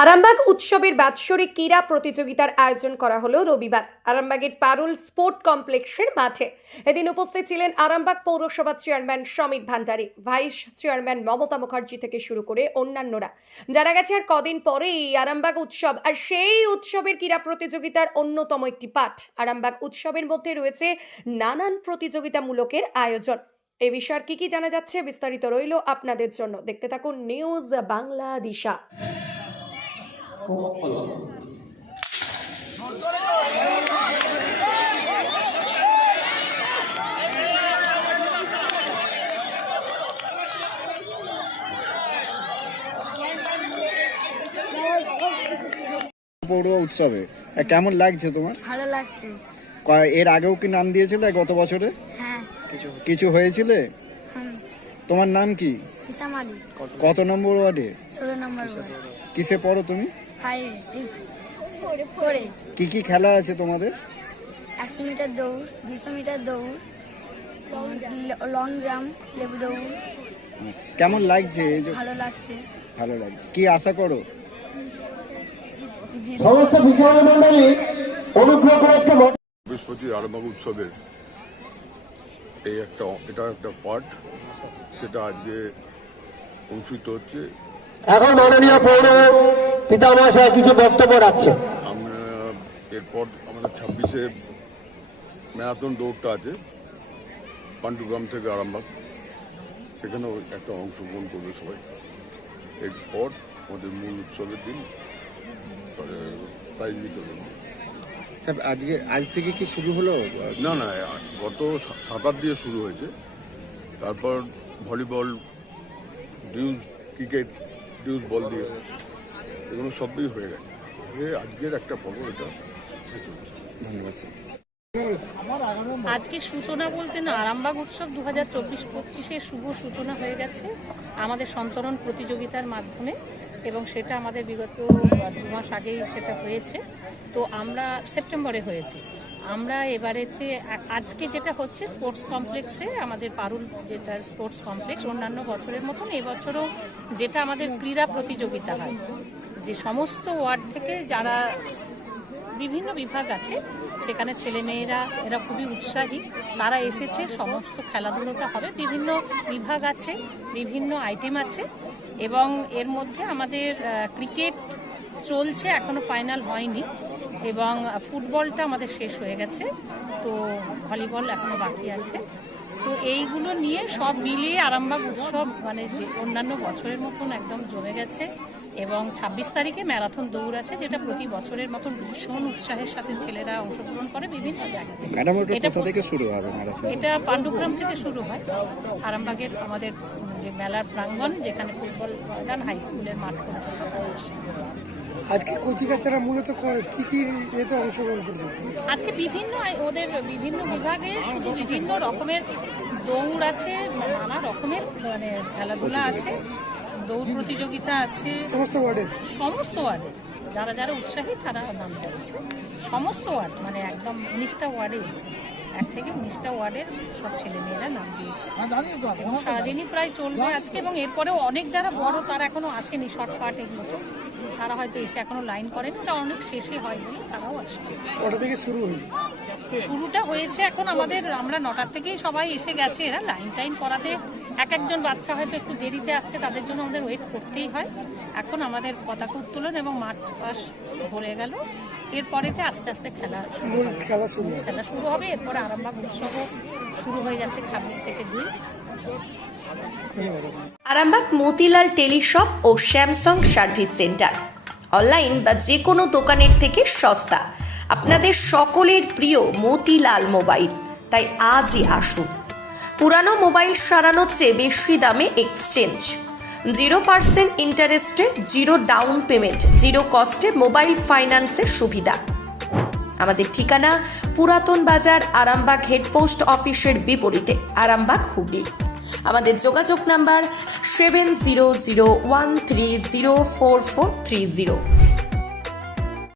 আরামবাগ উৎসবের বাৎসরিক ক্রীড়া প্রতিযোগিতার আয়োজন করা হলো রবিবার আরামবাগের পারুল স্পোর্ট কমপ্লেক্সের মাঠে। এদিন উপস্থিত ছিলেন আরামবাগ পৌরসভার chairman Samir Bhandari, vice chairman Mamata Mukherjee থেকে শুরু করে অন্যান্যরা। জানা গেছে আর কদিন পরেই আরামবাগ উৎসব, আর সেই উৎসবের ক্রীড়া প্রতিযোগিতার অন্যতম একটি পাঠ আরামবাগ উৎসবের মধ্যে রয়েছে নানান প্রতিযোগিতামূলকের আয়োজন। এই বিষয়ে কি জানা যাচ্ছে বিস্তারিত রইল আপনাদের জন্য, দেখতে থাকুন নিউজ বাংলা দিশা। পৌর উৎসবে কেমন লাগছে তোমার? ভালো লাগছে। এর আগেও কি নাম দিয়েছিলে গত বছরে? হ্যাঁ। কিছু হয়েছিলে? তোমার নাম কি? হিসাম আলী। কত নম্বর ওয়ার্ডে? 16 নম্বর ওয়ার্ড। কিসে পড়ো তুমি? 4 কি কি খেলা আছে তোমাদের? 100 মিটার দৌড়, 200 মিটার দৌড়, লং জাম্প, লেবু দৌড়। কেমন লাগছে? ভালো লাগছে। ভালো লাগছে। কি আশা করো? সমস্ত বিষয় মন্ডলী অনুগ্রহ করে একটা বৃহস্পতি আরামবাগ উৎসবের এটা একটা পার্ট, সেটা আজকে অনুষ্ঠিত হচ্ছে। এখন মাননীয় পৌর পিতামহাশয় কিছু বক্তব্য রাখছেন। আমরা এরপর আমাদের 26-এ ম্যারাথন দৌড়টা আছে পান্ডুগ্রাম থেকে আরামবাগ, সেখানেও একটা অংশগ্রহণ করবে সবাই। এরপর আমাদের মূল উৎসবের দিন প্রাইজ বিতরণ। আজ থেকে কি শুরু হলো? না, গত 7 দিয়ে শুরু হয়েছে, তারপর ভলিবল, ডিউজ ক্রিকেট, ডিউজ বল দিয়ে এগুলো সবই হয়ে গেছে। আজকের একটা পর্ব এটা। ধন্যবাদ। আজকে সূচনা বলতে না, আরামবাগ উৎসব 2024-25-এর শুভ সূচনা হয়ে গেছে আমাদের সন্তরণ প্রতিযোগিতার মাধ্যমে, এবং সেটা আমাদের বিগত 2 মাস আগেই সেটা হয়েছে। তো আমরা সেপ্টেম্বরে হয়েছে। আমরা এবারেতে আজকে যেটা হচ্ছে স্পোর্টস কমপ্লেক্সে, আমাদের পারুল যেটা স্পোর্টস কমপ্লেক্স, অন্যান্য বছরের মতন এবছরও যেটা আমাদের ক্রীড়া প্রতিযোগিতা হয়, যে সমস্ত ওয়ার্ড থেকে যারা বিভিন্ন বিভাগ আছে সেখানে ছেলেমেয়েরা এরা খুবই উৎসাহী, তারা এসেছে। সমস্ত খেলাধুলোটা হবে, বিভিন্ন বিভাগ আছে, বিভিন্ন আইটেম আছে, এবং এর মধ্যে আমাদের ক্রিকেট চলছে, এখনো ফাইনাল হয়নি, এবং ফুটবলটা আমাদের শেষ হয়ে গেছে, তো ভলিবল এখনো বাকি আছে। তো এইগুলো নিয়ে সব মিলিয়ে আরামবাগ উৎসব মানে যে অন্যান্য বছরের মতন একদম জমে গেছে। এবং 26 তারিখে ম্যারাথন দৌড় আছে, যেটা প্রতি বছরের মতন ভীষণ উৎসাহের সাথে ছেলেরা অংশগ্রহণ করে বিভিন্ন জায়গায়। এটা পান্ডুগ্রাম থেকে শুরু হয়, আরামবাগের আমাদের যে মেলার প্রাঙ্গণ, যেখানে ফুটবল ময়দান, হাই স্কুলের মাঠ পর্যন্ত আসে। আজকে কচিকাচারা মূলত কি কি এতে অংশগ্রহণ করছে? আজকে ওদের বিভিন্ন বিভাগে শুধু বিভিন্ন রকমের দৌড় আছে, নানা রকমের মানে খেলাধুলা আছে, দৌড় প্রতিযোগিতা আছে সমস্ত ওয়ার্ডে যারা যারা উৎসাহী তারা নাম দিয়েছে। সমস্ত ওয়ার্ড মানে একদম 19টা ওয়ার্ডে, 1 থেকে 19টা ওয়ার্ডের সব ছেলেমেয়েরা নাম দিয়েছে। এবং সারাদিনই প্রায় চলবে আজকে, এবং এরপরেও অনেক যারা বড় তারা এখনো আসেনি, শর্টকাট এগুলো তারা হয়তো এসে এখনো লাইন করেনি, এটা অনেক শেষে হয় বলে তারাও আসবে। ওটা থেকে শুরুটা হয়েছে এখন আমরা 9টার থেকেই সবাই এসে গেছে। এরা লাইন করাতে একজন বাচ্চা হয়তো একটু দেরিতে আসছে, তাদের জন্য আমাদের ওয়েট করতেই হয়। এখন আমাদের পতাকা উত্তোলন এবং মার্চ পাস্ট হয়ে গেল, এরপরেতে আস্তে আস্তে খেলা শুরু হবে। এরপরে আরামবাগ উৎসবও শুরু হয়ে যাচ্ছে 26 থেকে 2। আরামবাগ মতিলাল টেলিশপ ও স্যামসাং সার্ভিস সেন্টার, অনলাইন বা যে কোনো দোকানের থেকে সস্তা, আপনাদের সকলের প্রিয় মতিলাল মোবাইল। তাই আজই আসুন। পুরানো মোবাইল সারানোর চেয়ে বেশি দামে এক্সচেঞ্জ, 0% ইন্টারেস্টে, 0 ডাউন পেমেন্ট, 0 কস্টে মোবাইল ফাইন্যান্সের সুবিধা। আমাদের ঠিকানা পুরাতন বাজার, আরামবাগ হেডপোস্ট অফিসের বিপরীতে, আরামবাগ, হুগলি। আমাদের যোগাযোগ নাম্বার 7001304430।